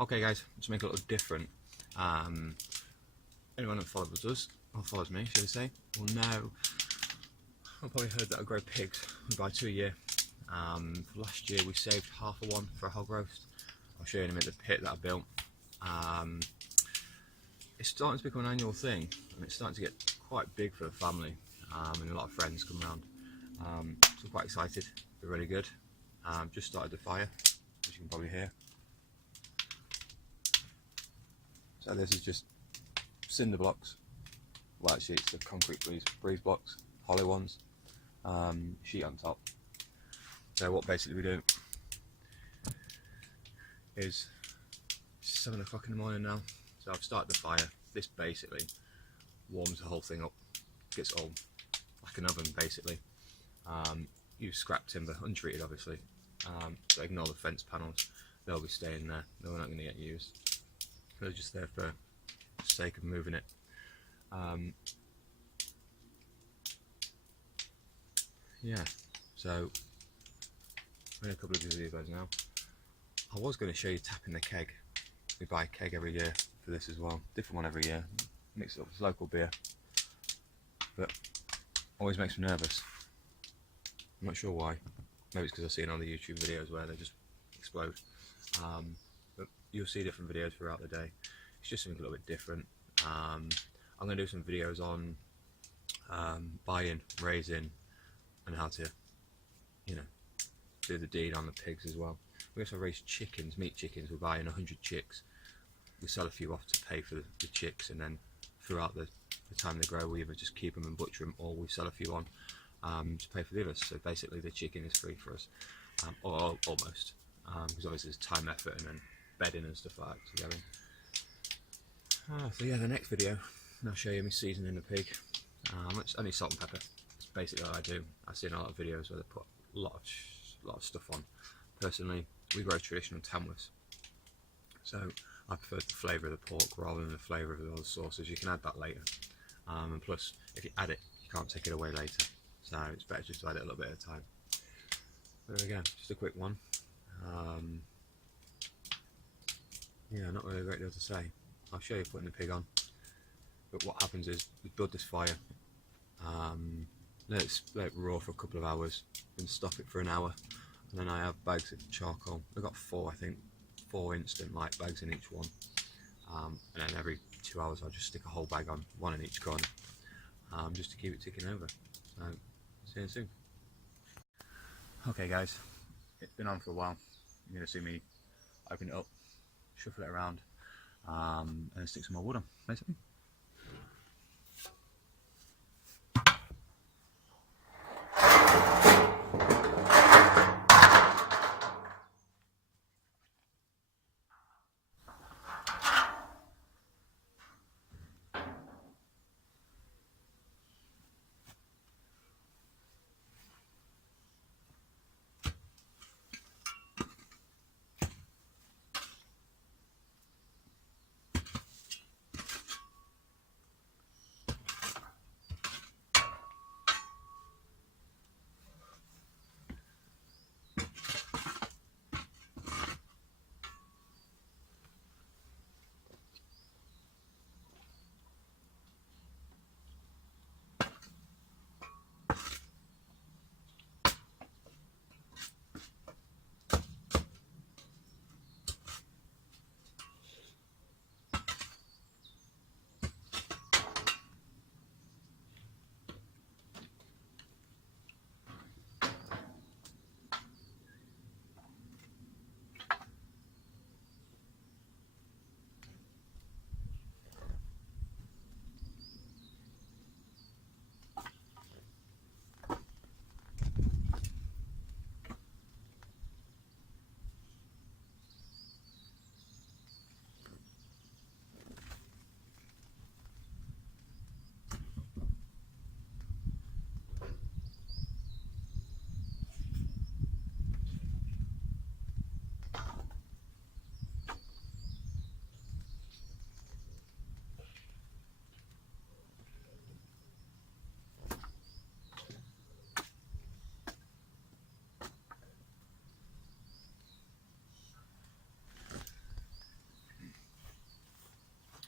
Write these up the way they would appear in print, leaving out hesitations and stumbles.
Okay guys, to make it a little different, anyone that follows us, or follows me should I say, will know, I've probably heard that I grow pigs. We buy 2 a year. Last year we saved half of one for a hog roast. I'll show you in a minute the pit that I built. It's starting to become an annual thing, and it's starting to get quite big for the family, and a lot of friends come around. So I'm quite excited, they're really good. Just started the fire, as you can probably hear. So this is just cinder blocks, white sheets of concrete breeze blocks, hollow ones, sheet on top. So what basically we do is 7 o'clock in the morning now, so I've started the fire. This basically warms the whole thing up, gets it all like an oven basically. Use scrap timber, untreated obviously, so ignore the fence panels, they'll be staying there, they're not going to get used. They're just there for the sake of moving it. Yeah, so I'm in a couple of videos now. I was going to show you tapping the keg. We buy a keg every year for this as well, different one every year, mix it up with local beer, but always makes me nervous. I'm not sure why, maybe it's because I've seen other YouTube videos where they just explode. But you'll see different videos throughout the day. It's just something a little bit different. I'm going to do some videos on buying, raising, and how to, you know, do the deed on the pigs as well. We also raise chickens, meat chickens. We're buying 100 chicks. We sell a few off to pay for the chicks, and then throughout the time they grow, we either just keep them and butcher them, or we sell a few on to pay for the others. So basically the chicken is free for us, or almost, because obviously there's time, effort, and then bedding and stuff like that to go in. So yeah, the next video I'll show you me seasoning the pig. It's only salt and pepper. It's basically what I do. I've seen a lot of videos where they put a lot of stuff on. Personally, we grow traditional Tamworth, so I prefer the flavour of the pork rather than the flavour of the other sauces. You can add that later, and plus if you add it, you can't take it away later, so it's better just to add it a little bit at a time. There we go, just a quick one. Yeah, not really a great deal to say. I'll show you putting the pig on, but what happens is we build this fire, let it raw for a couple of hours, then stop it for an hour, and then I have bags of charcoal. I've got 4, I think, 4 instant light bags in each one, and then every 2 hours I'll just stick a whole bag on, 1 in each corner, just to keep it ticking over. So, see you soon. Okay guys, it's been on for a while. You're going to see me open it up, shuffle it around, and stick some more wood on, basically.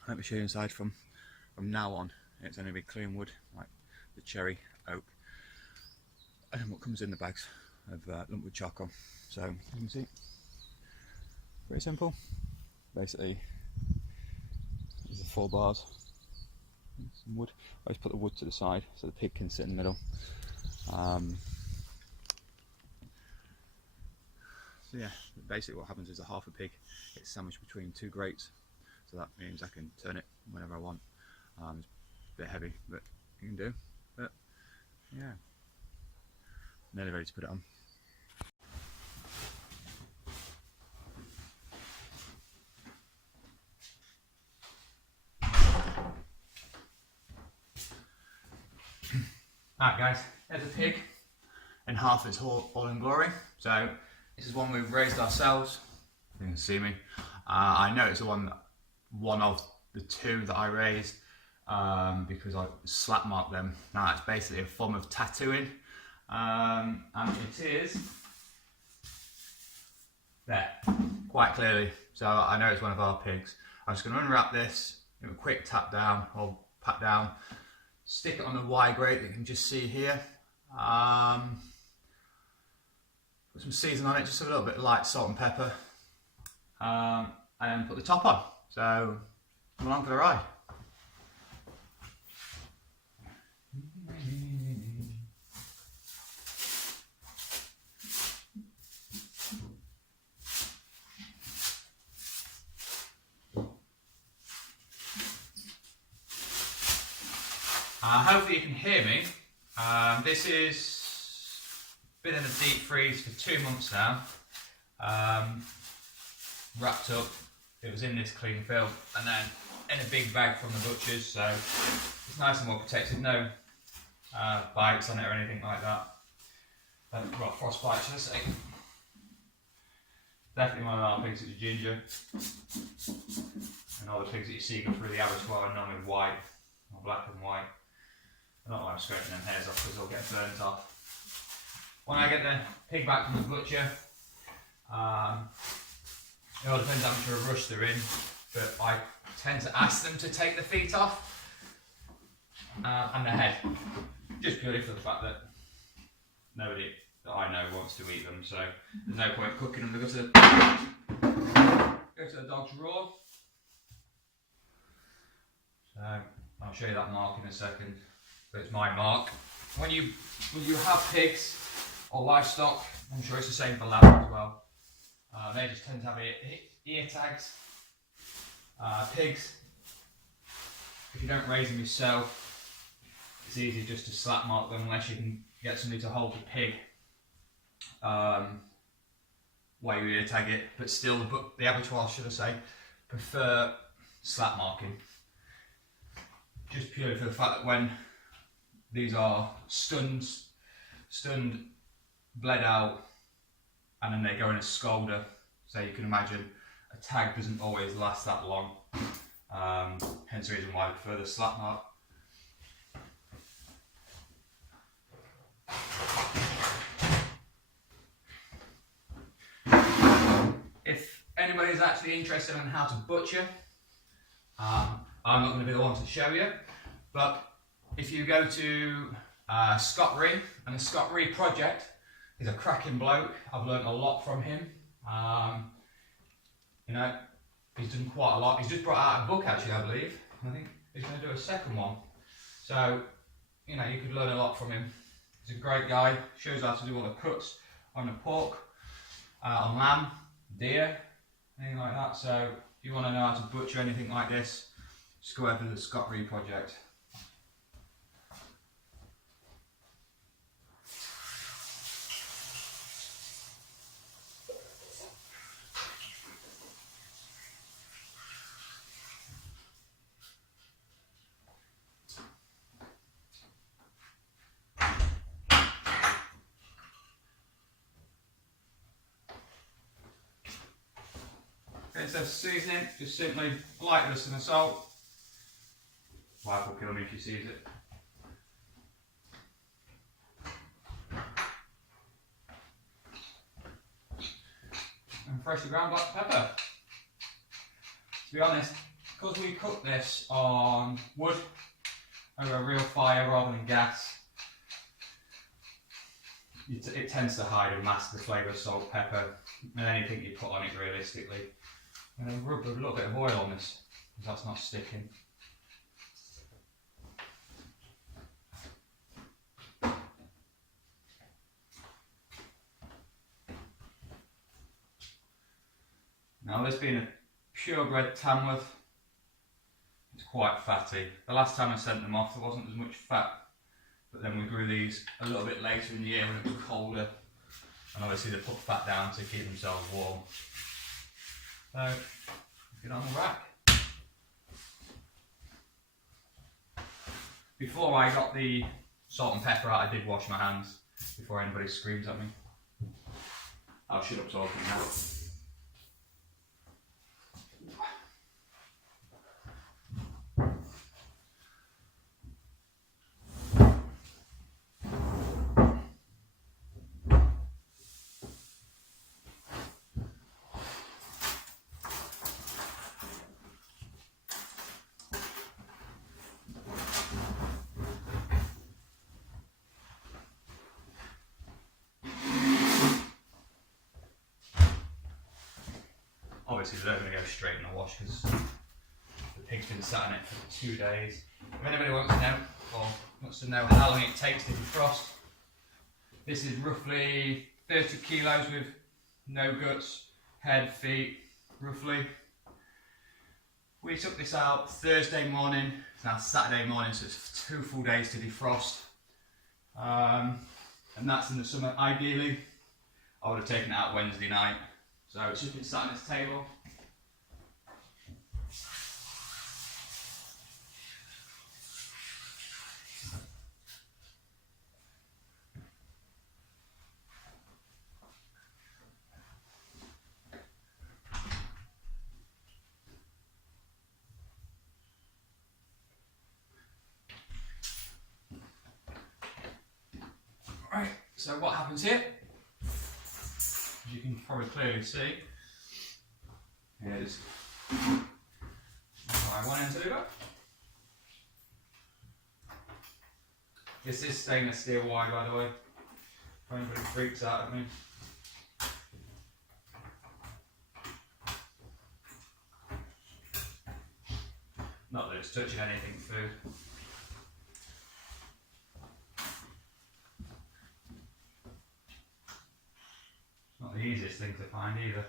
Let me show you inside from now on. It's only be clean wood, like the cherry, oak, and what comes in the bags of lumpwood charcoal. So you can see, pretty simple. Basically, there's the 4 bars, some wood. I always put the wood to the side so the pig can sit in the middle. So yeah, basically what happens is a half a pig gets sandwiched between 2 grates. So that means I can turn it whenever I want. It's a bit heavy, but you can do. But yeah, nearly ready to put it on. Alright guys, there's a pig in half its all in glory. So this is one we've raised ourselves. You can see me. I know it's one of the 2 that I raised because I slap marked them. Now it's basically a form of tattooing, and it is there quite clearly. So I know it's one of our pigs. I'm just going to unwrap this, give a quick tap down or pat down, stick it on the Y grate that you can just see here. Put some seasoning on it, just a little bit of light salt and pepper, and put the top on. So come along for the ride. Hopefully you can hear me. This is been in the deep freeze for 2 months now. Wrapped up. It was in this cling film and then in a big bag from the butchers, so it's nice and well protected. No bites on it or anything like that. Well, frostbite, should I say. Definitely one of our pigs that is ginger. And all the pigs that you see go through the abattoir are normally white, or black and white. I don't like scraping them hairs off because they'll get burnt off. When I get the pig back from the butcher, it all depends how much of a rush they're in, but I tend to ask them to take the feet off and the head, just purely for the fact that nobody that I know wants to eat them, so there's no point cooking them. They go to the dog's raw. So I'll show you that mark in a second, but it's my mark. When you have pigs or livestock, I'm sure it's the same for lamb as well. They just tend to have ear tags. Pigs, if you don't raise them yourself, it's easy just to slap mark them unless you can get somebody to hold the pig while you ear tag it. But still, the abattoir, should I say, prefer slap marking. Just purely for the fact that when these are stunned, bled out, and then they go in a scalder, so you can imagine a tag doesn't always last that long. Hence the reason why I prefer the slap mark. If anybody's actually interested in how to butcher, I'm not going to be the one to show you, but if you go to Scott Ree, and the Scott Ree project, he's a cracking bloke. I've learnt a lot from him. You know, he's done quite a lot. He's just brought out a book actually, I believe. I think he's going to do a second one. So, you know, you could learn a lot from him. He's a great guy. Shows how to do all the cuts on the pork, on lamb, deer, anything like that. So, if you want to know how to butcher anything like this, just go over to the Scott Ree project. Okay, so seasoning, just simply light this in the salt. Wife will kill me if she sees it. And freshly ground black pepper. To be honest, because we cook this on wood over a real fire rather than gas, it tends to hide and mask the flavour of salt, pepper, and anything you put on it realistically. I'm going to rub a little bit of oil on this, because that's not sticking. Now this being a purebred Tamworth, it's quite fatty. The last time I sent them off there wasn't as much fat, but then we grew these a little bit later in the year when it was colder, and obviously they put fat down to keep themselves warm. So, get on the rack. Before I got the salt and pepper out, I did wash my hands before anybody screams at me. I'll shut up talking now. Obviously they're not going to go straight in the wash because the pig's been sat in it for 2 days. If anybody wants to know, or wants to know how long it takes to defrost, this is roughly 30 kilos with no guts, head, feet, roughly. We took this out Thursday morning, it's now Saturday morning, so it's 2 full days to defrost. And that's in the summer. Ideally, I would have taken it out Wednesday night. So it's just been sat on this table. Right, so what happens here, as you can probably clearly see, is I want him to do that. This is stainless steel wire, by the way, if anybody freaks out at me. Not that it's touching anything food. It's not the easiest thing to find either.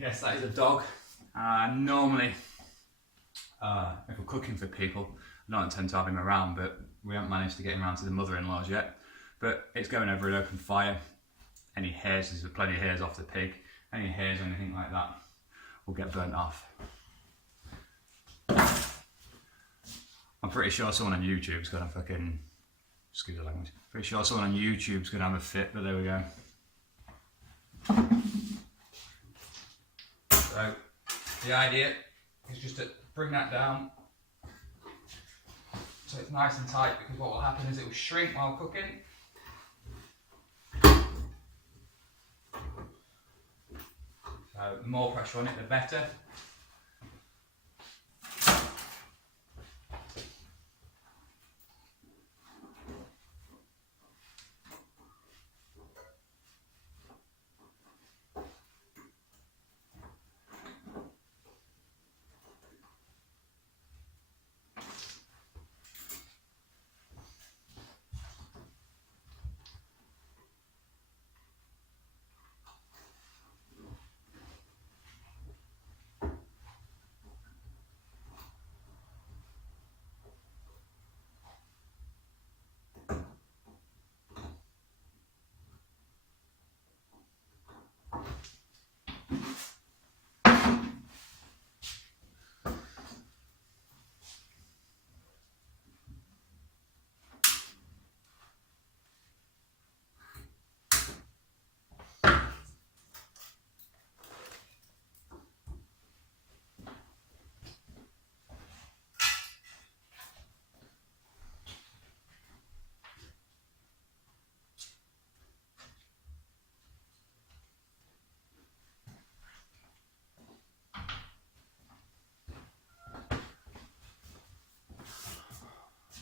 Yes, that is a dog. Normally, if we're cooking for people, I don't intend to have him around, but we haven't managed to get him around to the mother-in-law's yet. But it's going over an open fire. Any hairs, there's plenty of hairs off the pig, any hairs or anything like that will get burnt off. I'm pretty sure someone on YouTube's gonna fucking, excuse the language, pretty sure someone on YouTube's gonna have a fit, but there we go. So the idea is just to bring that down so it's nice and tight, because what will happen is it will shrink while cooking. So the more pressure on it, the better.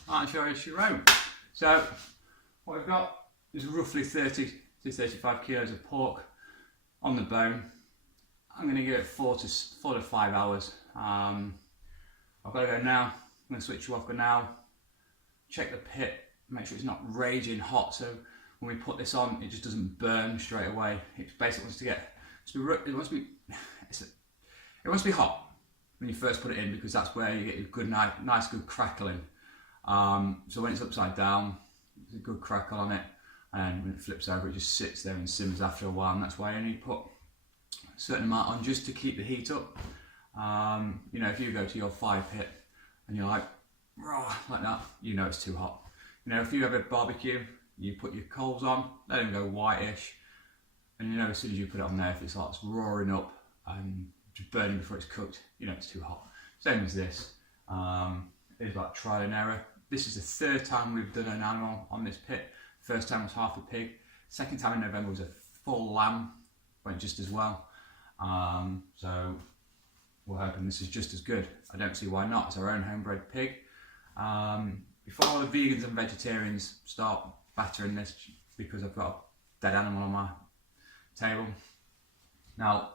I'm sure she won't. So what we've got is roughly 30 to 35 kilos of pork on the bone. I'm going to give it 4 to 5 hours. I've got to go now. I'm going to switch you off for now. Check the pit, make sure it's not raging hot, so when we put this on it just doesn't burn straight away. It basically wants to get, it wants to be hot when you first put it in, because that's where you get a good, nice good crackling. So when it's upside down, there's a good crackle on it, and when it flips over it just sits there and simmers after a while, and that's why I only put a certain amount on just to keep the heat up. You know, if you go to your fire pit and you're like that, you know it's too hot. You know, if you have a barbecue, you put your coals on, let them go whitish, and you know as soon as you put it on there, if it's like it's roaring up and just burning before it's cooked, you know it's too hot. Same as this. It's like trial and error. This is the third time we've done an animal on this pit. First time was half a pig. Second time in November was a full lamb, went just as well. So we're hoping this is just as good. I don't see why not. It's our own homebred pig. Before all the vegans and vegetarians start battering this because I've got a dead animal on my table. Now,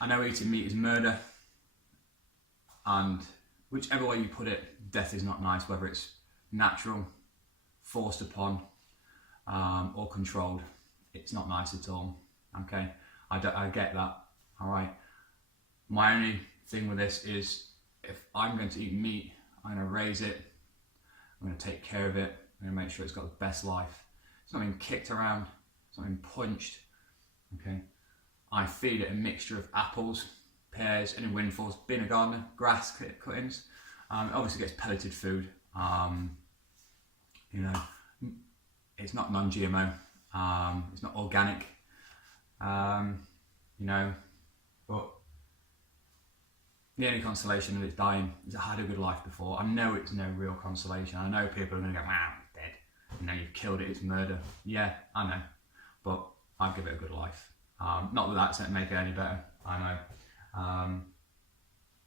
I know eating meat is murder, and whichever way you put it, death is not nice, whether it's natural, forced upon, or controlled. It's not nice at all. Okay, I get that. All right. My only thing with this is, if I'm going to eat meat, I'm going to raise it, I'm going to take care of it, I'm going to make sure it's got the best life. It's not being kicked around, it's not being punched. Okay, I feed it a mixture of apples, pears, any windfalls, being a gardener, grass cuttings. It obviously gets pelleted food. You know, it's not non-GMO, it's not organic. You know, but the only consolation of it's dying is it had a good life before. I know it's no real consolation. I know people are going to go, "Wow, it's dead. You know, you've killed it. It's murder." Yeah, I know, but I give it a good life. Not that that's going to make it any better. I know.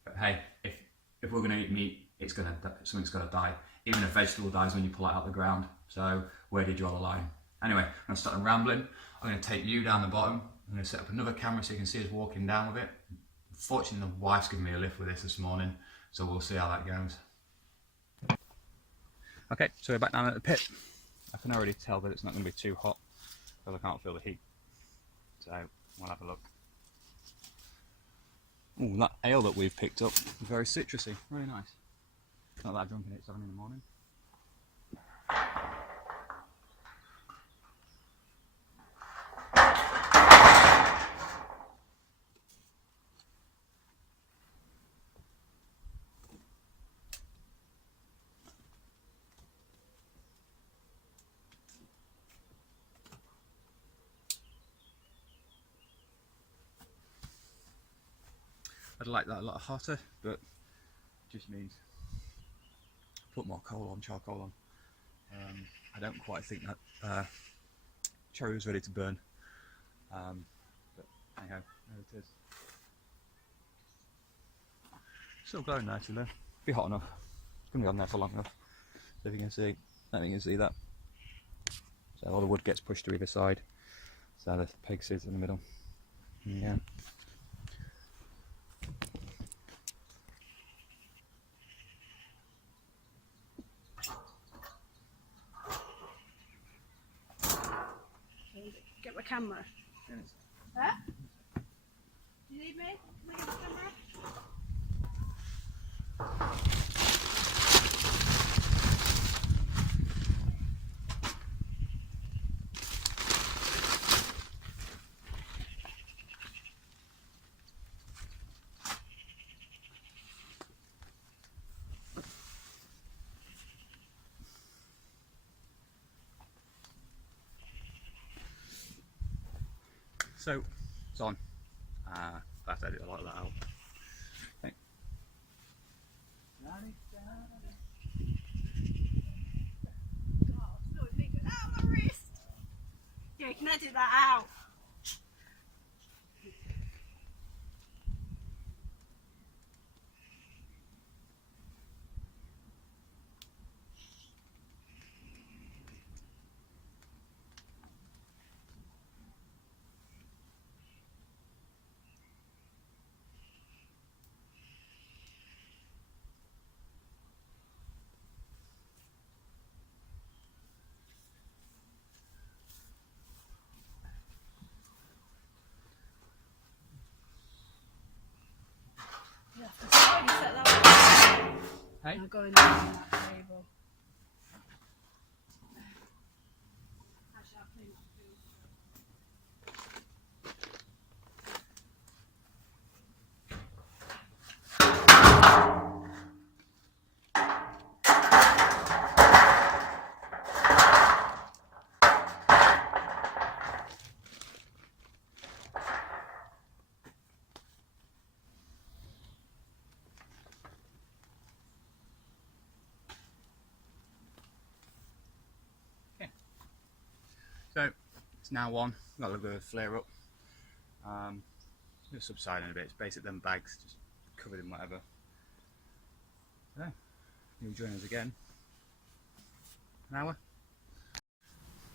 But hey, if we're going to eat meat, something's got to die. Even a vegetable dies when you pull it out of the ground. So where did you draw the line? Anyway, I'm going to start rambling. I'm going to take you down the bottom. I'm going to set up another camera so you can see us walking down with it. Fortunately, the wife's given me a lift with this morning, so we'll see how that goes. Okay, so we're back down at the pit. I can already tell that it's not going to be too hot, because I can't feel the heat. So we'll have a look. Oh, that ale that we've picked up, very citrusy, really nice. Not that drunk in it, 7 in the morning. I'd like that a lot hotter, but it just means put more charcoal on. I don't quite think that cherry was ready to burn, but anyhow, there it is. Still glowing nicely though. Be hot enough. It's going to be on there for long enough. So if you can see, I think you can see that. So all the wood gets pushed to either side. So the pig sits in the middle. Yeah. Get my camera. Huh? Do you need me? Can I get my camera? So it's on. That's edit a lot of that out. Okay. Oh, it's not legal. Ow, my wrist! Yeah, can I edit that out? Hey? I'll go and lay on that table. Actually, I'll clean up food. So it's now on. Got a little bit of a flare up. It's subsiding a bit. It's basically them bags just covered in whatever. Yeah, you'll join us again. An hour.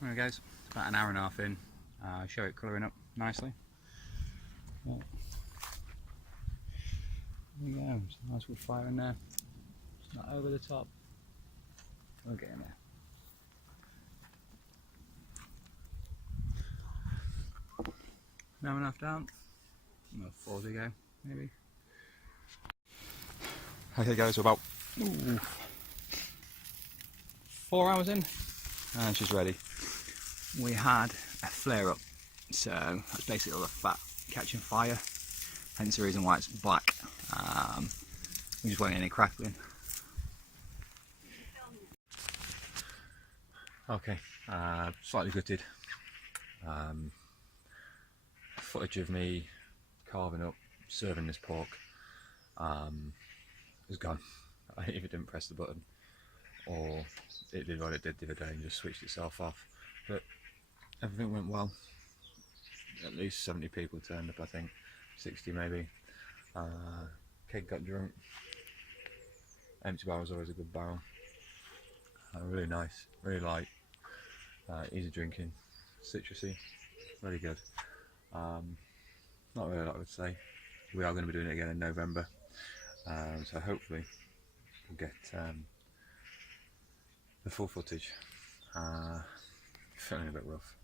There it goes. It's about an hour and a half in. Show it colouring up nicely. Yeah. There you go. It's a nice wood fire in there. It's not over the top. We'll get in there. An hour and a half down. Well, 4 to go, maybe. Okay guys, we're about 4 hours in and she's ready. We had a flare up, so that's basically all the fat catching fire, hence the reason why it's black. We just weren't any crackling. Okay, slightly gutted. Footage of me carving up, serving this pork is gone. I either didn't press the button or it did what it did the other day and just switched itself off. But everything went well. At least 70 people turned up, I think, 60 maybe. Keg got drunk. Empty barrel's always a good barrel. Really nice, really light, easy drinking, citrusy, really good. Not really a lot I would say. We are going to be doing it again in November, so hopefully we'll get the full footage. Feeling a bit rough,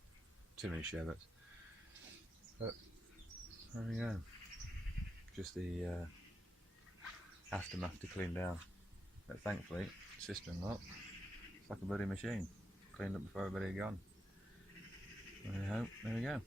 too many sherbets, but there we go. Just the aftermath to clean down, but thankfully sister-in-law, it's like a bloody machine, cleaned up before everybody had gone. There we go.